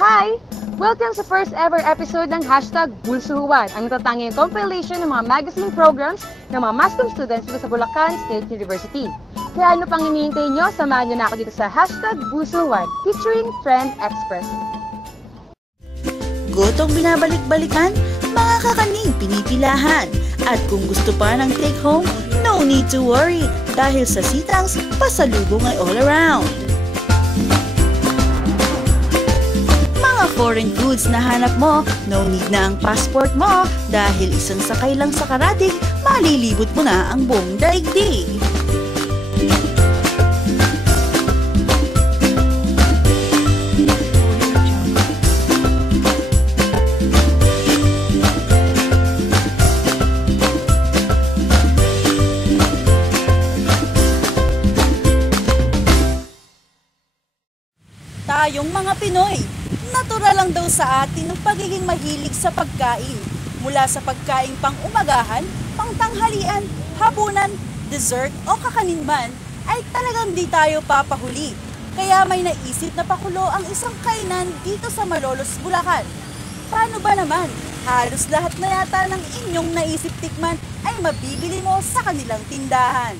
Hi! Welcome sa first ever episode ng #Bulsuhuan, ang natatanging compilation ng mga magazine programs ng mga MASCOM students dito sa Bulacan State University. Kaya ano pang hinihintay nyo, samahan nyo na ako dito sa #Bulsuhuan featuring Trend Express. Gotong binabalik-balikan, mga kakaning pinipilahan. At kung gusto pa ng take home, no need to worry dahil sa Sitangs, pasalubong ay all around. Mga foreign goods na hanap mo, no need na ang passport mo dahil isang sakay lang sa karatig, malilibot mo na ang buong daigdig. Tayong mga Pinoy, natural lang daw sa atin ang pagiging mahilig sa pagkain. Mula sa pagkain pang umagahan, pang tanghalian, hapunan, dessert o kakanin man, ay talagang di tayo papahuli. Kaya may naisip na pakulo ang isang kainan dito sa Malolos, Bulacan. Paano ba naman? Halos lahat na yata ng inyong naisip tikman ay mabibili mo sa kanilang tindahan.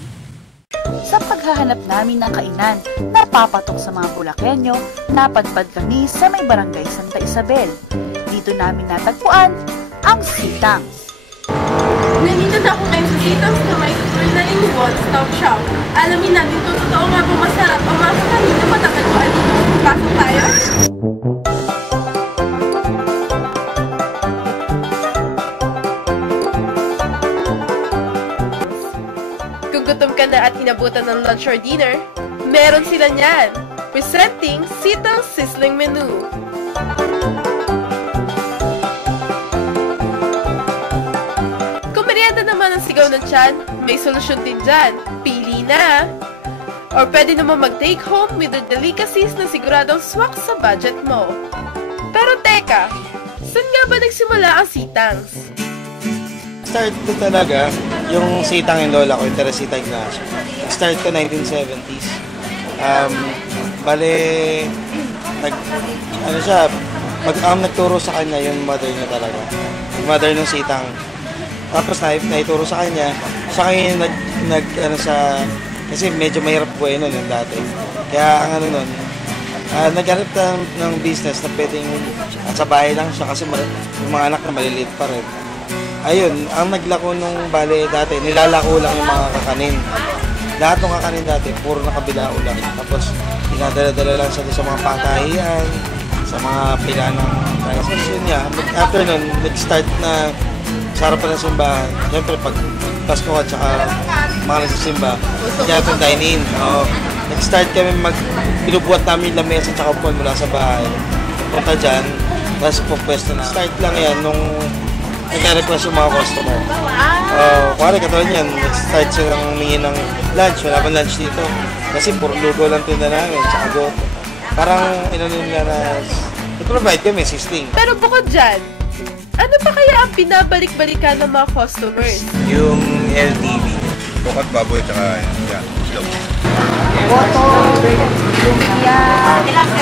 Sa paghahanap namin ng kainan, napapatok sa mga Bulakenyo, napadpad kami sa may barangay Santa Isabel. Dito namin natagpuan ang Sitangs. Nandito na ako ngayon sa Sitangs na may tour na in one-stop shop. Alamin natin kung totoo nga po masarap ang mga kakanin na matatagpuan dito. Pasok tayo! Kung gutom ka na at hinabutan ng lunch or dinner, meron sila niyan! Presenting Sitangs Sizzling Menu. Kung merienda naman ang sigaw ng tiyan, may solusyon din dyan. Pili na! Or pwede naman mag-take home with the delicacies na siguradong swak sa budget mo. Pero teka, saan nga ba nagsimula ang Sitangs? Start ko talaga, yung sitang yung lola ko, yung Teresita Ignacio. Start ko 1970s. Nagturo sa kanya yung mother niya talaga. Yung mother ng sitang. Tapos naituro sa kanya. Sa kanya kasi medyo mahirap buhay nun yung dati. Kaya ang naghanap ng business na pwedeng sa bahay lang siya kasi yung mga anak na maliliit pa rin. Ayun, ang naglako nung dati, nilalako lang yung mga kakanin. Lahat ng kakanin dati, puro nakabilao lang. Tapos, dinadala-dala lang sa mga patahian, sa mga pila ng Tapos yun niya, after nun, nag-start na sa harapan ng simbahan. Siyempre, pag Pasko at saka mga nagsisimba, kaya itong dine-in. Nag-start kami pinubuhat namin yung lamesa at saka upuan mula sa bahay. Punta dyan, tapos pupwesto na. Start lang yan nung nagka-request yung mga customer. Kuwari katulad yan, nag-start silang humingi ng lunch. Wala pang lunch dito. Kasi puro lugo lang tinda namin, tsaka goto. Parang nila na i-provide kami, sisting. Pero bukod dyan, ano pa kaya ang binabalik-balikan ng mga customers? Yung LTV, bukat baboy, tsaka yan, slow. Goto, lumpia,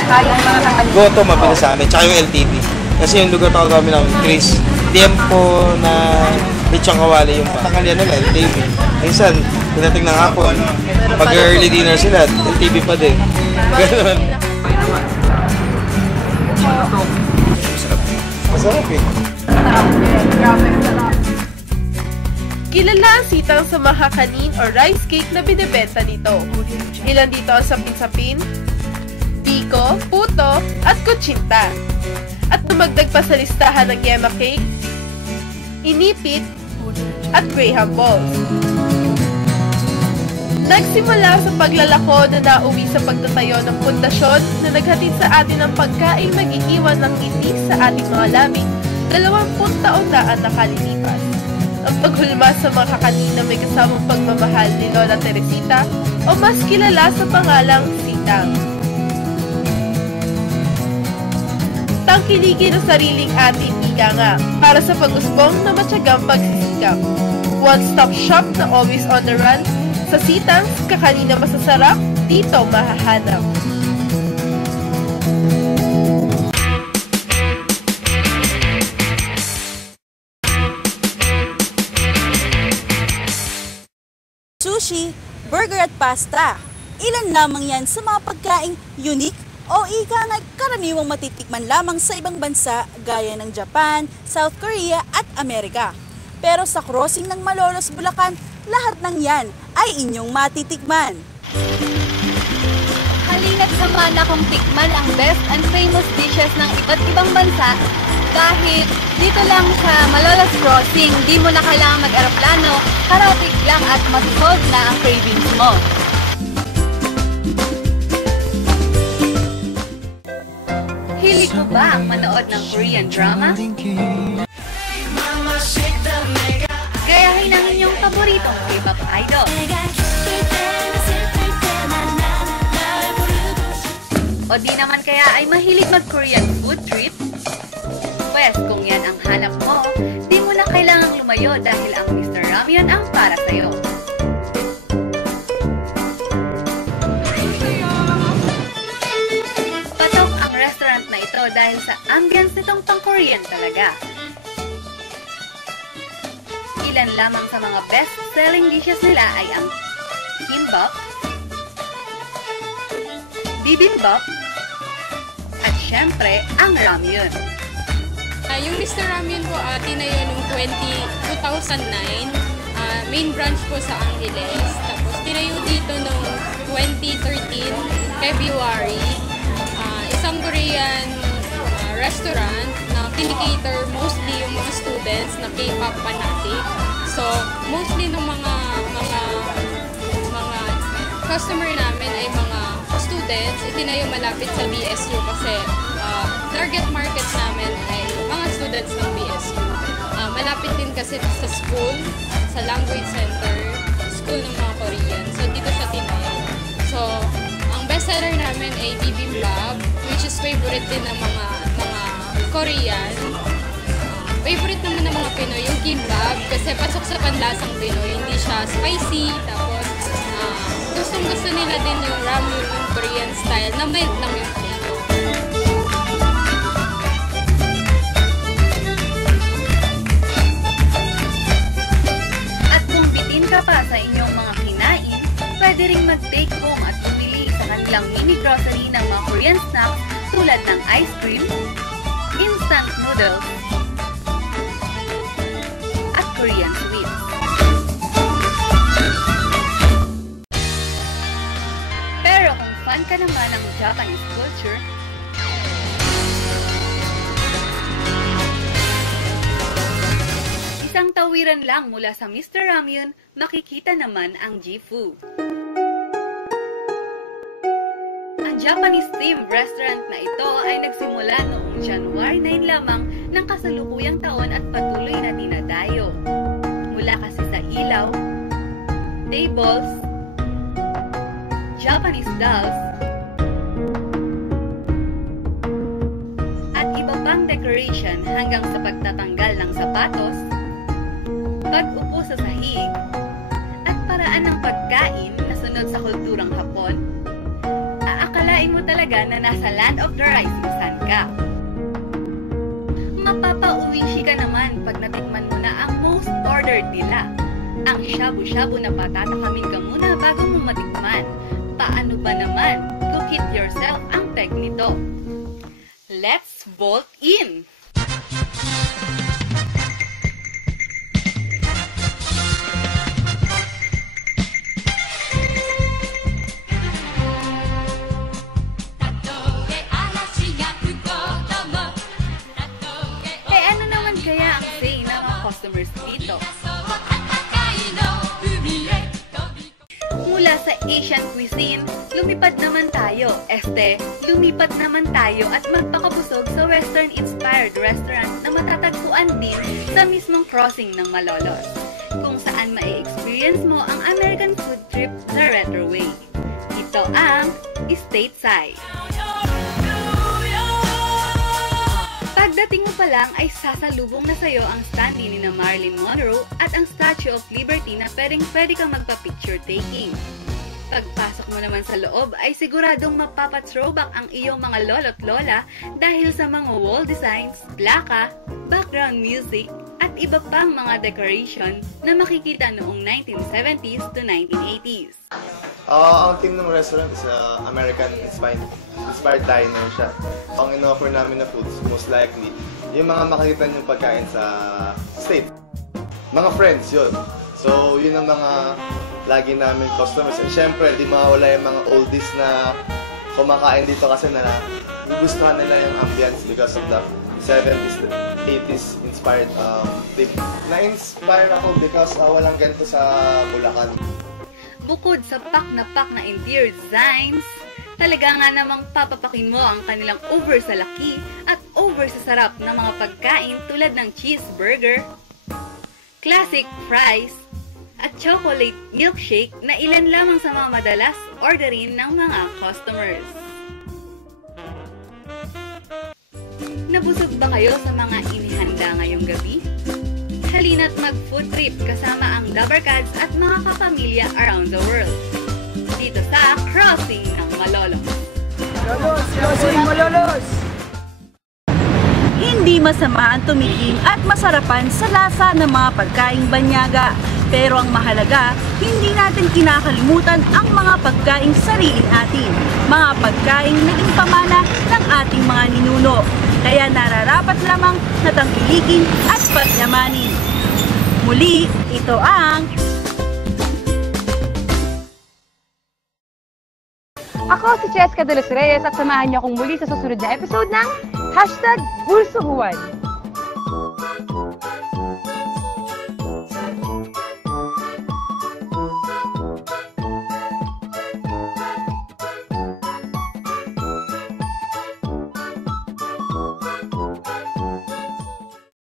kayang mga kakanin. Goto mabilis sa amin, tsaka yung LTV. Kasi yung lugar tawag kami ng Chris. Tiempo na lechong kawali yung tanghalian nila, LTV. Minsan, pinating ng hapon, pag early dinner sila, LTV pa din. Ganun. Masarap eh. Kilala ang sitang sa mga kakanin o rice cake na binibenta dito. Ilan dito ang sapin-sapin, biko, puto, at kutsinta. At dumagdag pa sa listahan ng yema cake, inipit, at graham balls. Nagsimula sa paglalako na nauwi sa pagtatayo ng pundasyon na naghatid sa atin ng pagkain mag-iiwan ng ngiti sa ating mga lamig 20 taon na ang nakalilipas. Ang paghulma sa mga kakanin na may kasamang pagmamahal ni Lola Teresita o mas kilala sa pangalang Sitang. Tangkilikin ang sariling atin ika nga para sa pag-usbong na matyagang pagsisikap. One-stop shop na always on the run. Sa Sitangs, kakanin na masasarap, dito mahahanap. sushi, burger at pasta. Ilan lamang yan sa mga pagkaing unique o ika nga karaniwang matitikman lamang sa ibang bansa gaya ng Japan, South Korea at Amerika. Pero sa crossing ng Malolos, Bulacan, lahat ng yan ay inyong matitikman. Halina't samahan akong tikman ang best and famous dishes ng iba't ibang bansa kahit dito lang sa Malolos Crossing, di mo na kailangan mag-aeroplano, karatig lang at masusolve na ang cravings mo. Hilig mo ba ang manood ng Korean drama? Gayahin ang inyong paboritong K-pop idol. O di naman kaya ay mahilig mag-Korean food trip? Pwes, kung yan ang hanap mo, di mo na kailangang lumayo dahil ang Mr. Ramyeon ang para sa'yo. Patok ang restaurant na ito dahil sa ambience nitong pang-Korean talaga. Ilan lamang sa mga best-selling dishes nila ay ang kimbap, bibimbap, at syempre, ang ramyun. Yung Mr. Ramyeon po, tinayo noong 2009. Main branch po sa Angeles. Tapos tinayo dito noong 2013, February. Isang Korean restaurant na kinikater mostly yung mga students na K-pop fanatic. So, mostly ng mga customer namin ay mga students. Itinayo malapit sa BSU kasi target market namin ay mga students ng BSU. Malapit din kasi sa school, sa language center, school ng mga Korean. So, dito siya tinayo. So, ang bestseller namin ay bibimbap, which is favorite din ng mga Korean. Favorite naman ng mga Pinoy yung kimbap kasi pasok sa panlasang Pinoy. Hindi siya spicy, tapos gustong-gusto nila din yung ramyun, yung Korean style, na mild lang yung flavor. At kung bitin ka pa sa inyong mga kinain, pwede ring mag-take home at bumili sa kanilang mini grocery ng mga Korean snacks tulad ng ice cream, instant noodles, at Korean sweets. Pero kung fan ka naman ng Japanese culture, isang tawiran lang mula sa Mr. Ramyeon, makikita naman ang Gifu. Ang Japanese-themed restaurant na ito ay nagsimula noong January 9 lamang ng kasalukuyang taon at patuloy na dinadayo. Mula kasi sa ilaw, tables, Japanese dolls, at iba pang decoration hanggang sa pagtatanggal ng sapatos, pag-upo sa sahig, at paraan ng pagkain na sunod sa kulturang Hapon, aakalain mo talaga na nasa Land of the Rising Sun ka. Mapapauwishi ka naman pag natikman mo na ang most ordered nila. Ang shabu-shabu na patatakamin ka muna bago mo matikman. Paano ba naman? Cook it yourself ang peg nito. Let's bolt in! Ano naman kaya ang say ng mga customers dito? Mula sa Asian cuisine, lumipat naman tayo at magpakabusog sa Western-inspired restaurant na matatagpuan din sa mismong crossing ng Malolos, kung saan ma-experience mo ang American food trip the retro way. Ito ang Stateside. Pagdating mo pa lang ay sasalubong na sa'yo ang standee ni na Marilyn Monroe at ang Statue of Liberty na pwede kang magpa-picture taking. Pagpasok mo naman sa loob ay siguradong mapapa-throwback ang iyong mga lolo't lola dahil sa mga wall designs, plaka, background music, at iba pang mga decoration na makikita noong 1970s to 1980s. Ang team ng restaurant is American inspired diner siya. Ang in-offer namin na foods, most likely, yung mga makikita niyong pagkain sa States. Mga friends yun. So, yun ang mga lagi namin customers. And syempre, di mawala yung mga oldies na kumakain dito kasi na gugustuhan nila yung ambience because of the 70s, 80s inspired theme. Na-inspire ako because walang ganito sa Bulacan. Bukod sa pak na interior designs, talaga nga namang papapakin mo ang kanilang over sa laki at over sa sarap ng mga pagkain tulad ng cheeseburger, classic fries, at chocolate milkshake na ilan lamang sa mga madalas orderin ng mga customers. Nabusog ba kayo sa mga inihanda ngayong gabi? Halina't mag-food trip kasama ang Dabarkads at mga kapamilya around the world. Dito sa Crossing ng Malolos. Crossing Malolos! Hindi masama ang tumikim at masarapan sa lasa ng mga pagkaing banyaga. Pero ang mahalaga, hindi natin kinakalimutan ang mga pagkaing sarili natin. Mga pagkaing naging pamana ng ating mga ninuno. Kaya nararapat lamang na tangkilikin at pagyamanin. Muli, ito ang... Ako si Cheska de los Reyes at samahan niyo akong muli sa susunod na episode ng Bulsuhuan.